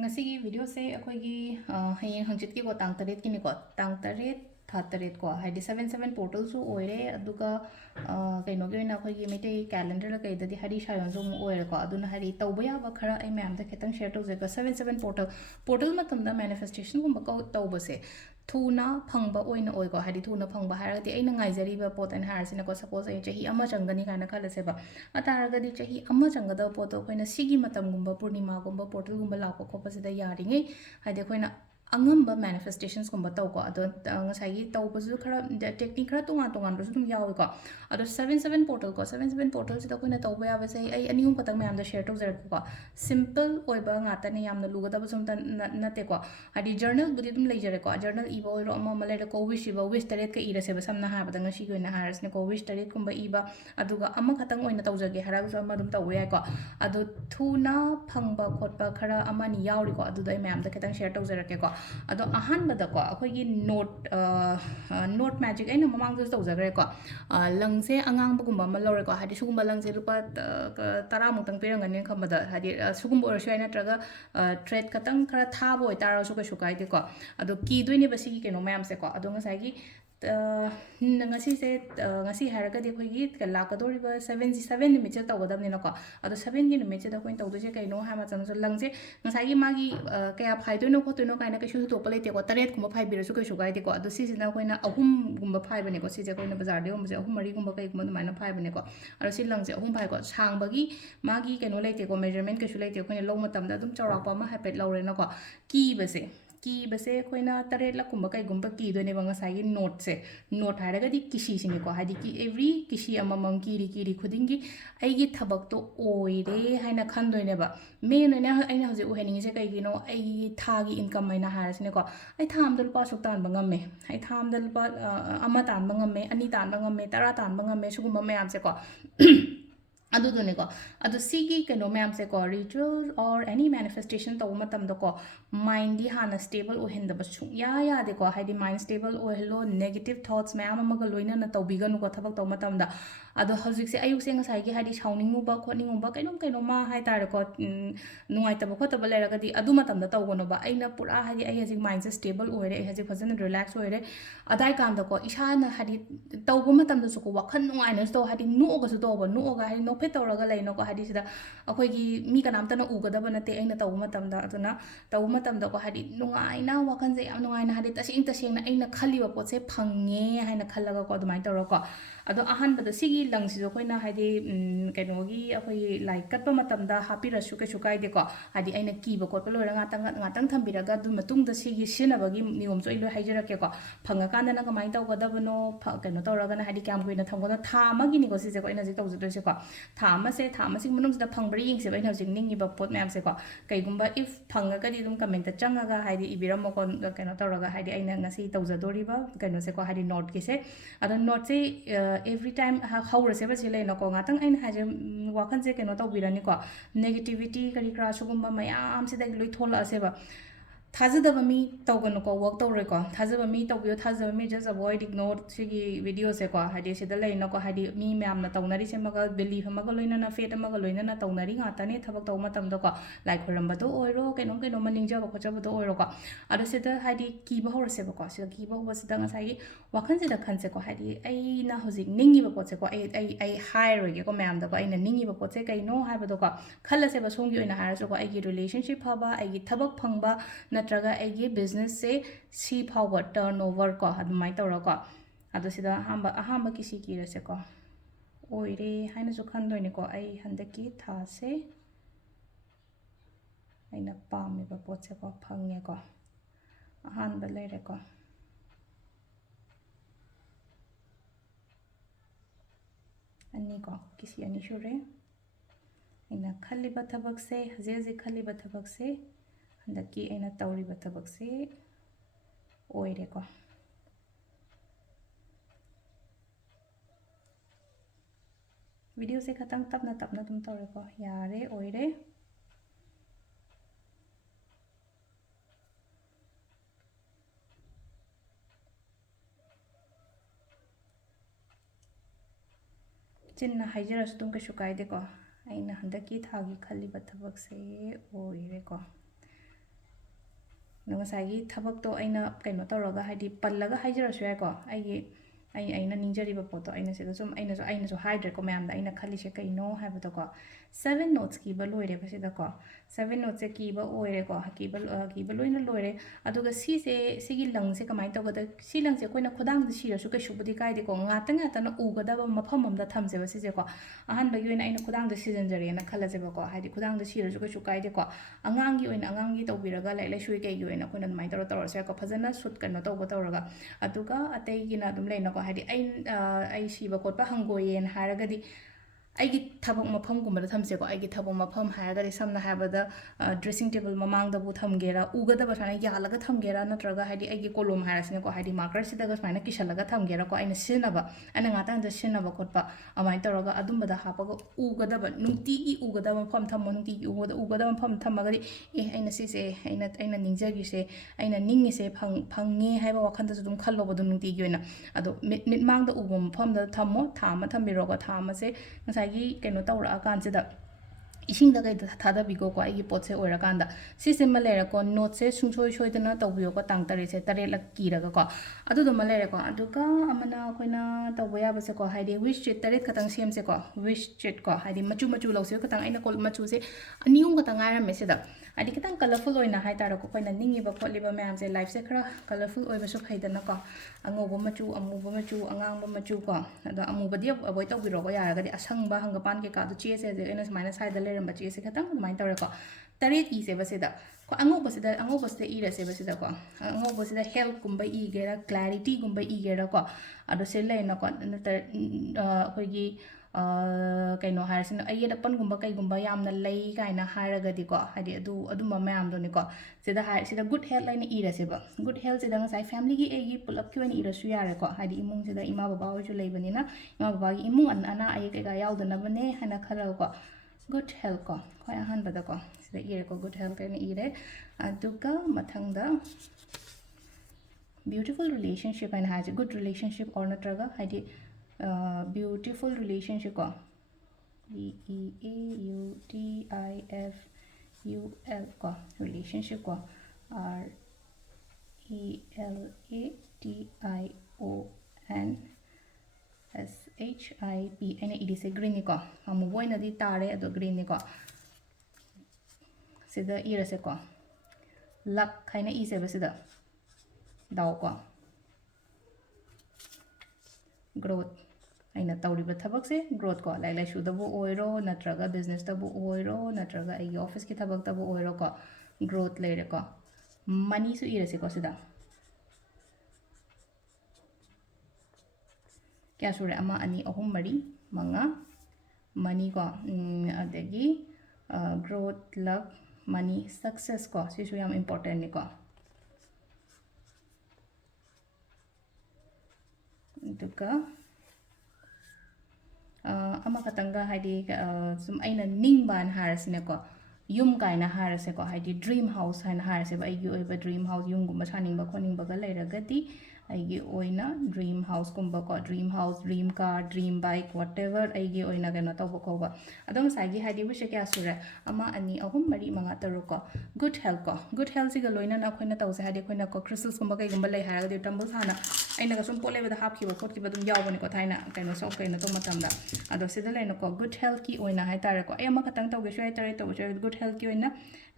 ngasi video se akhoi gi hayeng hangjit ki ko tang taret ki ni ko tang taret tha taret ko haidi 77 portal su oire aduga kaino gi na akhoi gi mete calendar la kai dadi hari shayon zo oire ko aduna hari tawba ya ba khara ai ma'am da khetang share to je ka 77 portal matam da manifestation gum ba ko tawba se thuna phangba oina oi ko hari thuna phangba haragati aina ngaijari ba pot an harsina ko suppose ai chahi ama changani kana khala se ba ataragadi chahi ama changada pot koina sigi matam gumba purnima gumba portal gumba lakko khopa se da yaringe hade koina angamba manifestations gumba taw ko ado ngasai taw bazu khara technique khara tunga tunga ro sum yawi ko ado 77 portal ko 77 portal se da koina taw ba ya ba sai ai anium patang me am da share to zer ko simple oi ba ngata ne yamna luga da basum na te ko hadi journal budi dum leijare ko journal ibo ro ma male ko wish iba wish taret ka ira se ba samna ha ba da ngashi ko na haras ne ko wish taret kumba iba aduga ama khatang oina tawjage haragu ama dum taw ya ko ado thuna phangba khotpa khara ama ni yauri ko adu dai me am da khetang share to zer ke ko ado ahan bada ko akhoi gi note magic aina mamang jo tawjagre ko lang se angang bugumba ma lore ko hadi sugumba lang se rupa tara muk tang pirang ne khamada hadi sugumba or shwaina traga thread katang khara tha boy tara su ka shukai de ko ado ki doi ne basi ke no mayam se ko ado ngasai gi ngasi se ngasi haraga de khoi gi la ka dori ba 77 nimit che tawgadam ne ko ado 7 gi nimit che da koin tawdu je kai no ha ma chang so lang je ngasai gi magi kaya phai doi no ko to no kai na ka shu to pale te ko taret kuma phai bira su kai su kai de ko ado si na koina ahum gumba phai bane ko si je koina bazar de um je ahum mari gumba kai gumba mai na phai bane ko ado si lang je ahum phai ko sang bagi magi kai no leite ko measurement ka shu leite ko ne lo matam da dum chawra pa ma hapet lawre na ko ki base की बसे कोइना तरेट ला कुंबा kai gumba ki do ne banga sai gi note se note haraga di kishi sini ko hadi ki every kishi amamam kiri khudingi ai gi thabak to oire haina khan do ne ba me no na aina hoje uhening se kai gi no ai tha gi income aina har sine ko ai tham dal pa suk tan bangam me ai tham dal pa ama tan bangam me ani tan bangam me tara tan bangam me sugum me am se ko adudune ko adu sigi keno ma'am se ko ritual or any manifestation to matam do ko mind di hana stable o henda ba chung ya de ko haidi mind stable o hello negative thoughts ma'am amaga loina na to bigan ko thabak to matam da ado hojik se ayuk se ngasai gi haidi shauningu ba khoningu ba kainom ma hai tar ko nungai ta ba khota ba lera ga di adu matam da to gono ba aina pura haidi ai hajik mind se stable o re ai hajik fazan relax o re adai kan da ko isha na hadi to bu matam da su ko wakhan nungai na sto hadi nu ga su to ba nu ga hadi no phet tawraga leino ko hadi sida akhoi gi mi kanam ta na ugadaba na te aina taw matam da aduna taw matam da ko hadi nungai na wakan je am nungai na hadi tasing na aina khali ba pot se phange haina khalaga ko adumai tawra ko ado ahan bada sigi lang si jo koina hadi kaino gi akhoi like kat pa matam da happy rasu ke chukai de ko hadi aina ki ba ko lo ra ngatang thambiraga du matung da sigi sina bagi niom so ilo haijara ke ko phanga kan na kamai taw gadaba no kaino tawraga na hadi kam koina thamgo na tha ma gi ni ko si je ko ina ji taw ju se ko thama se thama sing munung da phangbri ying se bai na jing ning ba pot ma'am se ko kai gumba if phanga ga di dum comment ta changa ga haidi ibiram mo kon kaino tawraga haidi aina ngasi tawjadori ba kaino se ko haidi note ki se ada note se every time haura se ba se le no ko ngatang aina haje wakan se kaino tawbirani ko negativity kari kra sugumba mayam se da loi thola se ba थाजदब मी तौगन को work तौरे को थाजब मी तौबियो थाजब मी just avoid ignore सिगी video से को हादि से दलै न को हादि मी मैम न तौनरी से मग बिलीफ मग लोइना न फेट मग लोइना न तौनरी गाता ने थबक तौ मतम दो को लाइक खरम बदो ओइरो केनो केनो मनिंग जब को जब दो ओइरो को अदो से द हादि की बहर से को से की बहर से दंग साइ वाखन से द खन से को हादि आई ना होजिक निंगी बपो से को आई हाई रोगे को मैम द को आई न निंगी बपो से कइनो हाय बदो को खल से बसोंगी ओइना हार से को आई की रिलेशनशिप हबा आई की थबक फंगबा नत्रगा आई बिजनेस से सी फाव टर्न ओवर को अदुमाई तौर को अदुसिदा अहांब किसी की रसे को ओइरे हाइना जो खंदोइने को आई हंदकी था से आइना पामेबा पोट से को फंगे को अहांब लेरे को अन्नी को किसी अन्नी शुरे आइना खलिबा थबक से हजे हजे खलिबा थबक से हंदकी आइना तौरिबा थबक से ओइरे को वीडियो से खतंग तपना तुम तौरे को यारे ओइरे चिन्ना हाइजरस तुम के शुकाय दे को आइना हंदकी थागी खलिबा थबक से ओइरे को ꯉꯁꯥꯏꯒꯤ ꯊꯕꯛꯇꯣ ꯑꯩꯅ ꯀꯩꯅꯣ ꯇꯧꯔꯒ ꯍꯥꯏꯗꯤ ꯄꯜꯂꯒ ꯍꯥꯏꯖꯔꯁꯨ ꯌꯥꯏꯀꯣ ꯑꯩꯅ ꯅꯤꯡꯖꯔꯤꯕ ꯄꯣꯠꯇꯣ ꯑꯩꯅ ꯁꯤꯗ ꯁꯨꯝ ꯑꯩꯅꯁꯨ ꯍꯥꯏꯗ꯭ꯔꯦꯀꯣ ꯃꯌꯥꯝꯗ ꯑꯩꯅ ꯈꯜꯂꯤꯁꯦ ꯀꯩꯅꯣ ꯍꯥꯏꯕꯗꯣꯀꯣ 7 notes ꯀꯤꯕ ꯂꯣꯏꯔꯦꯕ ꯁꯤꯗꯀꯣ 7 notes ꯀꯤꯕ ꯑꯣꯏꯔꯦꯀꯣ ꯀꯤꯕ ꯂꯣꯏꯅ ꯂꯣꯏꯔꯦ ꯑꯗꯨꯒ ꯁꯤꯒꯤ ꯂꯪꯁꯦ ꯀꯃꯥꯏꯅ ꯇꯧꯒꯗ ꯁꯤ ꯂꯪꯁꯦ ꯑꯩꯈꯣꯏꯅ ꯈꯨꯗꯥꯡꯗ ꯁꯤꯔꯁꯨ ꯀꯩꯁꯨꯕꯨꯗꯤ ꯀꯥꯏꯗꯦꯀꯣ ꯉꯥꯛꯇꯅ ꯎꯒꯗꯕ ꯃꯐꯝ ꯑꯃꯗ ꯊꯝꯁꯦꯕ ꯁꯤꯁꯦꯀꯣ ꯑꯍꯥꯟꯕꯒꯤ ꯑꯣꯏꯅ ꯑꯩꯅ ꯈꯨꯗꯥꯡꯗ ꯁꯤꯖꯤꯟꯖꯔꯦꯅ ꯈꯜꯂꯁꯦꯕꯀꯣ ꯍꯥꯏꯗꯤ ꯈꯨꯗꯥꯡꯗ ꯁꯤꯔꯁꯨ ꯀꯩꯁꯨ ꯀꯥꯏꯗꯦꯀꯣ ꯑꯉꯥꯡꯒꯤ ꯇꯧꯕꯤꯔꯒ ꯂꯥꯏꯔꯤꯛ ꯂꯥꯏꯁꯨꯒꯤ ꯀꯩꯒꯤ ꯑꯣꯏꯅ ꯑꯩꯈꯣꯏꯅ ꯑꯗꯨꯃꯥꯏꯅ ꯇꯧꯔꯁꯨ ꯌꯥꯏꯀꯣ ꯐꯖꯅ ꯁꯨꯠ ꯀꯩꯅꯣ ꯇꯧꯔꯒ ꯑꯗꯨꯒ ꯑꯇꯩꯒꯤꯅ ꯑꯗꯨꯝ ꯂꯩꯅꯀꯣ ꯍꯥꯏꯗꯤ ꯑꯩ ꯁꯤꯕ ꯈꯣꯠꯄ ꯍꯪꯒꯣꯏꯌꯦꯅ ꯍꯥꯏꯔꯒꯗꯤ ꯑꯩꯒꯤ ꯊꯕꯛ ꯃꯐꯝꯒꯨꯝꯕꯗ ꯊꯝꯁꯦꯀꯣ ꯑꯩꯒꯤ ꯊꯕꯛ ꯃꯐꯝ ꯍꯥꯏꯔꯒꯗꯤ ꯁꯝꯅ ꯍꯥꯏꯔꯕꯗ ꯗ꯭ꯔꯦꯁꯤꯡ ꯇꯦꯕꯜ ꯃꯃꯥꯡꯗꯕꯨ ꯊꯝꯒꯦꯔꯥ ꯎꯒꯗꯕ ꯁꯨꯃꯥꯏꯅ ꯌꯥꯜꯂꯒ ꯊꯝꯒꯦꯔꯥ ꯅꯠꯇ꯭ꯔꯒ ꯍꯥꯏꯗꯤ ꯑꯩꯒꯤ ꯀꯣꯂꯣꯝ ꯍꯥꯏꯔꯁꯤꯅꯀꯣ ꯍꯥꯏꯗꯤ ꯃꯥꯔꯀꯔꯁꯤꯗꯒ ꯁꯨꯃꯥꯏꯅ ꯀꯤꯁꯜꯂꯒ ꯊꯝꯒꯦꯔꯥꯀꯣ ꯑꯩꯅ ꯁꯤꯖꯤꯟꯅꯕ ꯑꯩꯅ ꯉꯥꯛꯇꯪꯗ ꯁꯤꯖꯤꯟꯅꯕ ꯈꯣꯠꯄ ꯑꯗꯨꯃꯥꯏꯅ ꯇꯧꯔꯒ ꯑꯗꯨꯝꯕꯗ ꯍꯥꯞꯄꯒ ꯎꯒꯗꯕ ꯅꯨꯡꯇꯤꯒꯤ ꯎꯒꯗꯕ ꯃꯐꯝ ꯊꯝꯃꯣ ꯅꯨꯡꯇꯤꯒꯤ ꯎꯒꯗꯕ ꯃꯐꯝ ꯊꯝꯃꯒꯗꯤ ꯑꯩꯅ ꯁꯤꯁꯦ ꯑꯩꯅ ꯅꯤꯡꯖꯔꯤꯁꯦ ꯑꯩꯅ ꯅꯤꯡꯉꯤꯁꯦ ꯐꯪꯉꯦ ꯍꯥꯏꯕ ꯋꯥꯈꯟꯗꯁꯨ ꯑꯗꯨꯝ ꯈꯜꯂꯣꯕ ꯑꯗꯨꯝ ꯅꯨꯡꯇꯤꯒꯤ ꯑꯣꯏꯅ ꯑꯗꯣ ꯃꯤꯠꯃꯥꯡꯗ ꯎꯕ ꯃꯐꯝꯗ ꯊꯝꯃꯣ ꯊꯥ ꯑꯃ ꯊꯝꯕꯤꯔꯣꯀꯣ ꯊꯥ ꯑꯃꯁꯦ ꯉꯁꯥꯏꯒꯤ ꯀꯩꯅꯣ ꯇꯧꯔꯛꯑꯀꯥꯟꯁꯤꯗ ꯏꯁꯤꯡꯗ ꯀꯩꯗ ꯊꯥꯗꯕꯤꯀꯣ ꯑꯩꯒꯤ ꯄꯣꯠꯁꯦ ꯑꯣꯏꯔꯀꯥꯟꯗ ꯁꯤꯁꯤꯃ ꯂꯩꯔꯦꯀꯣ ꯅꯣꯠꯁꯦ ꯁꯨꯡꯁꯣꯏ ꯁꯣꯏꯗꯅ ꯇꯧꯕꯤꯌꯣꯀꯣ ꯇꯥꯡ ꯇꯔꯦꯠꯂꯛ ꯀꯤꯔꯒꯀꯣ ꯑꯗꯨꯗꯨꯃ ꯂꯩꯔꯦꯀꯣ ꯑꯗꯨꯒ ꯑꯃꯅ ꯑꯩꯈꯣꯏꯅ ꯇꯧꯕ ꯌꯥꯕꯁꯦꯀꯣ ꯍꯥꯏꯗꯤ ꯋꯤꯁ ꯆꯤꯠ 9 ꯈꯛꯇꯪ ꯁꯦꯝꯁꯦꯀꯣ ꯋꯤꯁ ꯆꯤꯠꯀꯣ ꯍꯥꯏꯗꯤ ꯃꯆꯨ ꯂꯧꯁꯦ ꯈꯛꯇꯪ ꯑꯩꯅ ꯃꯆꯨꯁꯦ 2 ꯑꯍꯨꯝ ꯈꯛꯇꯪ ꯉꯥꯏꯔꯝꯃꯦ ꯁꯤꯗ ꯍꯥꯏꯗꯤ ꯈꯤꯇꯪ ꯀꯂꯔꯐꯨꯜ ꯑꯣꯏꯅ ꯍꯥꯏꯇꯥꯔꯦꯀꯣ ꯑꯩꯈꯣꯏꯅ ꯅꯤꯡꯉꯤꯕ ꯈꯣꯠꯂꯤꯕ ꯃꯌꯥꯝꯁꯦ ꯂꯥꯏꯐꯁꯦ ꯈꯔ ꯀꯂꯔꯐꯨꯜ ꯑꯣꯏꯕꯁꯨ ꯐꯩꯗꯅꯀꯣ ꯑꯉꯧꯕ ꯃꯆꯨ ꯑꯃꯨꯕ ꯃꯆꯨ ꯑꯉꯥꯡꯕ ꯃꯆꯨ ꯀꯣ ꯑꯗꯣ ꯑꯃꯨꯕꯗꯤ ꯑꯦꯚꯣꯏꯗ ꯇꯧꯕꯤꯔꯣꯀꯣ ꯌꯥꯔꯒꯗꯤ ꯑꯁꯪꯕ ꯍꯪꯒꯄꯥꯟ ꯀꯩꯀꯥꯗꯣ ꯆꯦꯁꯦ ꯑꯩꯅ ꯁꯨꯃꯥꯏꯅ ꯁꯥꯏꯗ ꯂꯩꯔꯝꯕ ꯆꯦꯁꯦ ꯈꯤꯇꯪ ꯑꯗꯨꯃꯥꯏꯅ ꯇꯧꯔꯦꯀꯣ 9 ꯏꯁꯦꯕ ꯁꯤꯗ ꯑꯉꯧꯕꯁꯤꯗ ꯏꯔꯁꯦꯕ ꯁꯤꯗꯀꯣ ꯑꯉꯧꯕꯁꯤꯗ ꯍꯦꯜꯊꯀꯨꯝꯕ ꯏꯒꯦꯔꯥ ꯀ꯭ꯂꯥꯔꯤꯇꯤꯒꯨꯝꯕ ꯏꯒꯦꯔꯥꯀꯣ ꯑꯗꯣ ꯁꯤ ꯂꯩꯅꯀꯣ ꯑꯩꯈꯣꯏꯒꯤ ꯀꯩꯅꯣ ꯍꯥꯏꯔꯁꯤꯅ ꯑꯌꯦꯠ ꯑꯄꯟꯒꯨꯝꯕ ꯀꯩꯒꯨꯝꯕ ꯌꯥꯝꯅ ꯂꯩ ꯀꯥꯏꯅ ꯍꯥꯏꯔꯒꯗꯤꯀꯣ ꯍꯥꯏꯗꯤ ꯑꯗꯨꯝꯕ ꯃꯌꯥꯝꯗꯨꯅꯤꯀꯣ ꯁꯤꯗ ꯒꯨꯗ ꯍꯦꯜꯊ ꯂꯩꯅ ꯏꯔꯁꯦꯕ ꯒꯨꯗ ꯍꯦꯜꯊꯁꯤꯗ ꯉꯁꯥꯏ ꯐꯦꯃꯤꯂꯤꯒꯤ ꯑꯩꯒꯤ ꯄꯨꯂꯞꯀꯤ ꯑꯣꯏꯅ ꯏꯔꯁꯨ ꯌꯥꯔꯦꯀꯣ ꯍꯥꯏꯗꯤ ꯏꯃꯨꯡꯁꯤꯗ ꯏꯃꯥ ꯕꯕꯥ ꯍꯣꯏꯁꯨ ꯂꯩꯕꯅꯤꯅ ꯏꯃꯥ ꯕꯕꯥꯒꯤ ꯏꯃꯨꯡ ꯑꯅꯥ ꯑꯌꯦꯛ ꯀꯩꯀꯥ ꯌꯥꯎꯗꯅꯕꯅꯦ ꯍꯥꯏꯅ ꯈꯜꯂꯒꯀꯣ ꯒꯨꯗ ꯍꯦꯜꯊ ꯀꯣ ꯈ꯭ꯋꯥꯏ ꯑꯍꯥꯟꯕꯗꯀꯣ ꯁꯤꯗ ꯏꯔꯦꯀꯣ ꯒꯨꯗ ꯍꯦꯜꯊ ꯍꯥꯏꯅ ꯏꯔꯦ ꯑꯗꯨꯒ ꯃꯊꯪꯗ beautiful relationship ꯍꯥꯏꯅ ꯍꯥꯏꯁꯦ good relationship or ꯅꯠꯇ꯭ꯔꯒ ꯍꯥꯏꯗꯤ beautiful relationship ꯀꯣ BEAUTIFUL ꯀꯣ relationship ꯀꯣ RELATIONSHIP ꯑꯩꯅ ꯏꯔꯤꯁꯦ ꯒ꯭ꯔꯤꯟꯅꯤꯀꯣ ꯑꯃꯨꯕ ꯑꯣꯏꯅꯗꯤ ꯇꯥꯔꯦ ꯑꯗꯣ ꯒ꯭ꯔꯤꯟꯅꯤꯀꯣ ꯁꯤꯗ ꯏꯔꯁꯦꯀꯣ luck ꯍꯥꯏꯅ ꯏꯁꯦꯕ ꯁꯤꯗ ꯗꯥꯎꯀꯣ growth ꯑꯩꯅ ꯇꯧꯔꯤꯕ ꯊꯕꯛꯁꯦ growth ꯀꯣ ꯂꯥꯏꯔꯤꯛ ꯂꯥꯏꯁꯨꯗꯕꯨ ꯑꯣꯏꯔꯣ ꯅꯠꯇ꯭ꯔꯒ ꯕꯤꯖꯤꯅꯦꯁꯇꯕꯨ ꯑꯣꯏꯔꯣ ꯅꯠꯇ꯭ꯔꯒ ꯑꯩꯒꯤ ꯑꯣꯐꯤꯁꯀꯤ ꯊꯕꯛꯇꯕꯨ ꯑꯣꯏꯔꯣꯀꯣ growth ꯂꯩꯔꯦꯀꯣ moneyꯁꯨ ꯏꯔꯁꯦꯀꯣ ꯁꯤꯗ ꯀꯌꯥ ꯁꯨꯔꯦ 1 2 3 4 5 money ꯀꯣ ꯑꯗꯒꯤ growth luck money success ꯀꯣ ꯁꯤꯁꯨ ꯌꯥꯝ important ꯅꯤꯀꯣ ꯑꯗꯨꯒ ꯑꯃꯈꯛꯇꯪꯒ ꯍꯥꯏꯗꯤ ꯁꯨꯝ ꯑꯩꯅ ꯅꯤꯡꯕꯅ ꯍꯥꯏꯔꯁꯤꯅꯦꯀꯣ ꯌꯨꯝ ꯀꯥꯏꯅ ꯍꯥꯏꯔꯁꯦꯀꯣ ꯍꯥꯏꯗꯤ ꯗ꯭ꯔꯤꯝ ꯍꯥꯎꯁ ꯍꯥꯏꯅ ꯍꯥꯏꯔꯁꯦꯕ ꯑꯩꯒꯤ ꯑꯣꯏꯕ ꯗ꯭ꯔꯤꯝ ꯍꯥꯎꯁ ꯌꯨꯝꯒꯨꯝꯕ ꯁꯥꯅꯤꯡꯕ ꯈꯣꯠꯅꯤꯡꯕꯒ ꯂꯩꯔꯒꯗꯤ ꯑꯩꯒꯤ ꯑꯣꯏꯅ ꯗ꯭ꯔꯤꯝ ꯍꯥꯎꯁꯀꯨꯝꯕꯀꯣ dream house dream car dream bike whatever ꯑꯩꯒꯤ ꯑꯣꯏꯅ ꯀꯩꯅꯣ ꯇꯧꯕ ꯀꯧꯕ ꯑꯗꯣ ꯉꯁꯥꯏꯒꯤ ꯍꯥꯏꯗꯤ ꯋꯤꯁꯁꯦ ꯀꯌꯥ ꯁꯨꯔꯦ 1 2 3 4 5 6 ꯀꯣ ꯒꯨꯗ ꯍꯦꯜꯊ ꯀꯣ ꯒꯨꯗ ꯍꯦꯜꯊꯁꯤꯒ ꯂꯣꯏꯅꯅ ꯑꯩꯈꯣꯏꯅ ꯇꯧꯁꯦ ꯍꯥꯏꯗꯤ ꯑꯩꯈꯣꯏꯅ ꯀ꯭रिꯁꯇꯜꯁꯀꯨꯝꯕ ꯀꯩꯒꯨꯝꯕ ꯂꯩ ꯍꯥꯏꯔꯒꯗꯤ ꯇꯝꯕꯜꯁ ꯍꯥꯟꯅ ꯑꯩꯅꯒ ꯁꯨꯝ ꯄꯣꯠ ꯂꯩꯕꯗ ꯍꯥꯞꯈꯤꯕ ꯈꯣꯠꯈꯤꯕ ꯑꯗꯨꯝ ꯌꯥꯎꯕꯅꯤꯀꯣ ꯊꯥꯏꯅ ꯀꯩꯅꯣ ꯇꯧꯕ ꯃꯇꯝꯗ ꯑꯗꯣ ꯁꯤꯗ ꯂꯩꯅꯀꯣ ꯒꯨꯗ ꯍꯦꯜꯊꯀꯤ ꯑꯣꯏꯅ ꯍꯥꯏꯇꯥꯔꯦꯀꯣ ꯑꯩ ꯑꯃꯈꯛꯇꯪ ꯇꯧꯒꯦꯁꯨ ꯌꯥꯏ ꯇꯔꯦꯠ ꯇꯧꯕꯁꯨ ꯌꯥꯏ ꯒꯨꯗ ꯍꯦꯜꯊꯀꯤ ꯑꯣꯏꯅ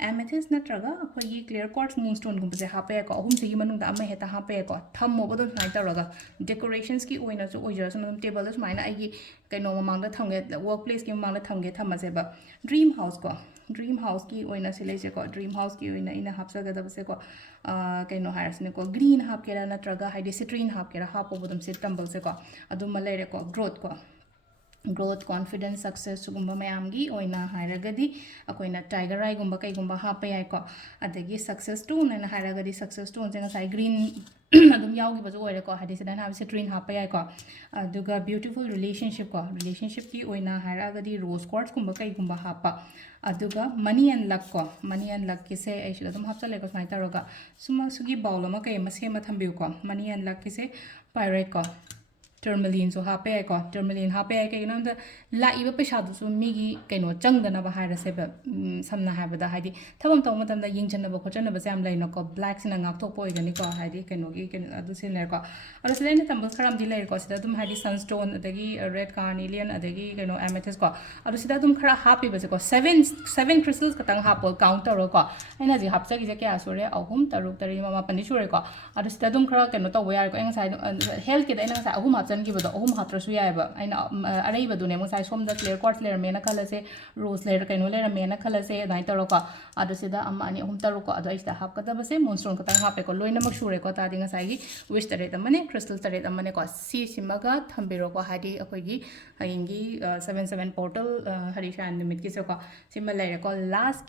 ꯑꯦꯃꯦꯊꯤꯁ ꯅꯠꯇ꯭ꯔꯒ ꯑꯩꯈꯣꯏꯒꯤ ꯀ꯭ꯂꯤꯌꯔ ꯀ꯭ꯋꯥꯔꯠꯁ ꯃꯨꯟꯁꯇꯣꯟꯒꯨꯝꯕꯁꯦ ꯍꯥꯞꯄ ꯌꯥꯏꯀꯣ ꯑꯍꯨꯝꯁꯤꯒꯤ ꯃꯅꯨꯡꯗ ꯑꯃ ꯍꯦꯛꯇ ꯍꯥꯞꯄ ꯌꯥꯏꯀꯣ ꯊꯝꯃꯣꯕ ꯑꯗꯨꯝ ꯁꯨꯃꯥꯏꯅ ꯇꯧꯔꯒ ꯗꯦꯀꯣꯔꯦꯁꯟꯁꯀꯤ ꯑꯣꯏꯅꯁꯨ ꯑꯣꯏꯖꯔꯁꯨ ꯑꯗꯨꯝ ꯇꯦꯕꯜꯗ ꯁꯨꯃꯥꯏꯅ ꯑꯩꯒꯤ ꯀꯩꯅꯣ ꯃꯃꯥꯡꯗ ꯊꯝꯒꯦ ꯋꯔꯛ ꯄ꯭लेꯁꯀꯤ ꯃꯃꯥꯡꯗ ꯊꯝꯃꯁꯦꯕ ꯗ꯭ꯔꯤꯝ ꯍꯥꯎꯁ ꯀꯣ ꯗ꯭ꯔꯤꯝ ꯍꯥꯎꯁꯀꯤ ꯑꯣꯏꯅ ꯁꯤ ꯂꯩꯁꯦꯀꯣ ꯗ꯭ꯔꯤꯝ ꯍꯥꯎꯁꯀꯤ ꯑꯣꯏꯅ ꯑꯩꯅ ꯍꯥꯞꯆꯒꯗꯕꯁꯦꯀꯣ ꯀꯩꯅꯣ ꯍꯥꯏꯔꯁꯤꯅꯦꯀꯣ ꯒ꯭ꯔꯤꯟ ꯍꯥꯞꯀꯦꯔꯥ ꯅꯠꯇ꯭ꯔꯒ ꯍꯥꯏꯗꯤ ꯁꯤꯇ꯭ꯔꯤꯟ ꯍꯥꯞꯀꯦꯔꯥ ꯍꯥꯞꯄꯣꯕ ꯑꯗꯨꯝ ꯁꯤ ꯇꯝꯕꯜꯁꯦꯀꯣ ꯑꯗꯨꯃ ꯂꯩꯔꯦꯀꯣ growth confidence success ꯁꯨꯒꯨꯝꯕ ꯃꯌꯥꯝꯒꯤ ꯑꯣꯏꯅ ꯍꯥꯏꯔꯒꯗꯤ ꯑꯩꯈꯣꯏꯅ ꯇꯥꯏꯒꯔ ꯑꯥꯏꯒꯨꯝꯕ ꯀꯩꯒꯨꯝꯕ ꯍꯥꯞꯄ ꯌꯥꯏꯀꯣ ꯑꯗꯒꯤ success stone ꯍꯥꯏꯅ ꯍꯥꯏꯔꯒꯗꯤ success stoneꯁꯦ ꯉꯁꯥꯏ green ꯑꯗꯨꯝ ꯌꯥꯎꯈꯤꯕꯁꯨ ꯑꯣꯏꯔꯦꯀꯣ ꯍꯥꯏꯗꯤ ꯁꯤꯗ ꯍꯥꯏꯕ citrine ꯍꯥꯞꯄ ꯌꯥꯏꯀꯣ ꯑꯗꯨꯒ beautiful relationship ꯀꯣ relationshipꯀꯤ ꯑꯣꯏꯅ ꯍꯥꯏꯔꯒꯗꯤ rose quartzꯀꯨꯝꯕ ꯀꯩꯒꯨꯝꯕ ꯍꯥꯞꯄ ꯑꯗꯨꯒ money and luck ꯀꯣ money and luckꯀꯤꯁꯦ ꯑꯩ ꯁꯤꯗ ꯑꯗꯨꯝ ꯍꯥꯞꯆꯜꯂꯦꯀꯣ ꯁꯨꯃꯥꯏꯅ ꯇꯧꯔꯒ ꯁꯤꯒꯤ ꯕꯥꯎꯜ ꯑꯃ ꯀꯩ ꯑꯃ ꯁꯦꯝꯃ ꯊꯝꯕꯤꯌꯨꯀꯣ money and luckꯀꯤꯁꯦ ꯄꯥꯏꯔꯦꯠ ꯀꯣ tourmaline so hape ko tourmaline hape ke ginamda la iba pesha du su migi kaino changdana ba haira se ba samna ha ba da haidi thabam tawma tamda yingchanna ba khochana ba sam laino ko black sina ngak thok poi gani ko haidi kaino gi ken adu sin ler ko adu silene tambal kharam di ler ko sida dum haidi sunstone adagi red carnelian adagi kaino amethyst ko adu sida dum khara happy ba se ko seven crystals katang hapol counter ko aina ji hapsa gi je kya sure ahum taruk tari mama pani sure ko adu sida dum khara kaino to wa ko enga sai health ki da enga sai ahum hapsan gi ba do ahum hatrasu ya ba aina arei ba du ne mo sai som da clear quartz layer mena khala se rose layer kaino layer mena khala se nai taro ko adu sida amma ani ahum taruk ko adu aista hap ka da ba se moonstone katang hape ko loina mak sure ko ta dinga sai gi wish tare da mane crystal tare da mane ko si simaga thambiro ko hadi akoi gi hayingi 77 portal harishan numit ki se ko simba layer ko last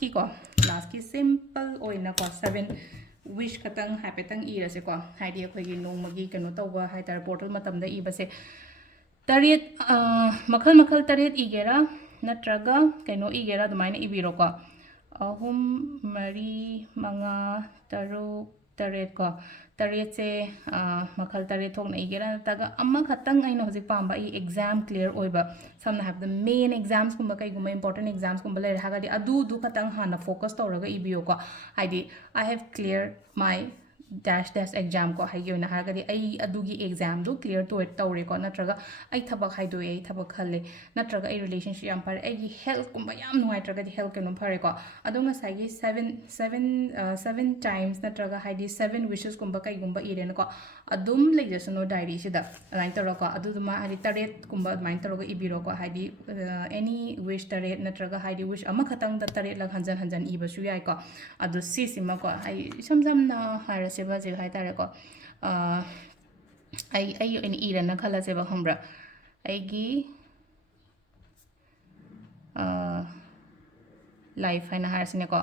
ki simple oina ko 7 wish katang happy tang ira se ko haidi akoi gi nong magi kano tawa hai tar portal matam da iba se tarit makhal tarit igera natraga kano igera dumaina ibiro ko ahum mari manga taruk taret ko taret se makhal taret thokna igera taga amma khatang aina hojik pamba I exam clear oiba samna have the main exams kumba kai guma important exams kumba le haga di adu khatang hana focus tawraga ibio ko haidi I have cleared my dash exam ko haigi na haga di ai adugi exam du clear to it tawre ko natraga ai thabak haidu ai thabak khalle natraga ai relationship yam par ai health kumba yam nuai traga di health kenum pare ko adunga sagi 7 times natraga haidi 7 wishes kumba kai gumba ire na ko adum lejesano diary sida alain taro ko aduduma haidi taret kumba main taro ko ibiro ko haidi any wish taret natraga haidi wish ama khatang da taret lag hanjan iba su yai ko adu si sima ko ai samsam na harase ba je hai tare ko ai ani ira na khala se ba hambra ai gi life hai na harsine ko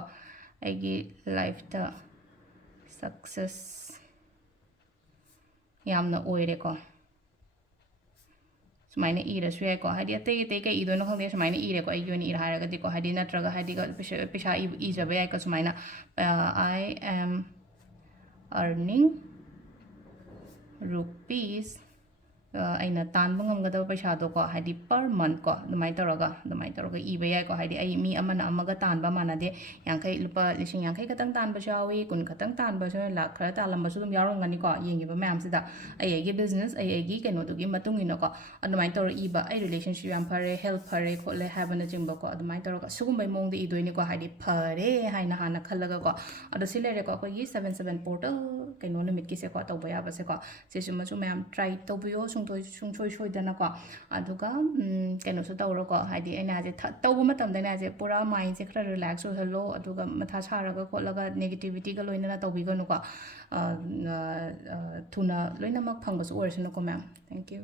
ai gi life ta success yamna oire ko sumaina ira su ko hadi ate kai ido no khale sumaina ire ko ai gi ni ira haraga di ko hadi natraga hadi ga pesha I jabe ai ko sumaina I am earning rupees aina tanba ngamgadaba paisa do ko hadi per month ko dumai taraga iba yai ko hadi ai mi amana amaga tanba manade yankai lupa lising yankai katang tanba chawi kun katang tanba so la khara talamba su dum yarong ngani ko yengi ba ma'am sida ai gi business ai gi keno du gi matung ino ko adumai tor iba ai relationship yam pare help pare ko le have na jingba ko adumai tor ko sugum bai mong de idoi ni ko hadi pare haina hana khalaga ko ado silere ko gi 77 portal keno numit ki se ko to baya ba se ko se suma su ma'am try to bio sungchoi soidana ko aduga keno su tawro ko haidi ena je tawbu matam dana je pura mind je khara relax ho hello aduga matha charaga ko laga negativity ga loina na tawbi ganu ko thuna loina mak phangba su orsino ko ma'am thank you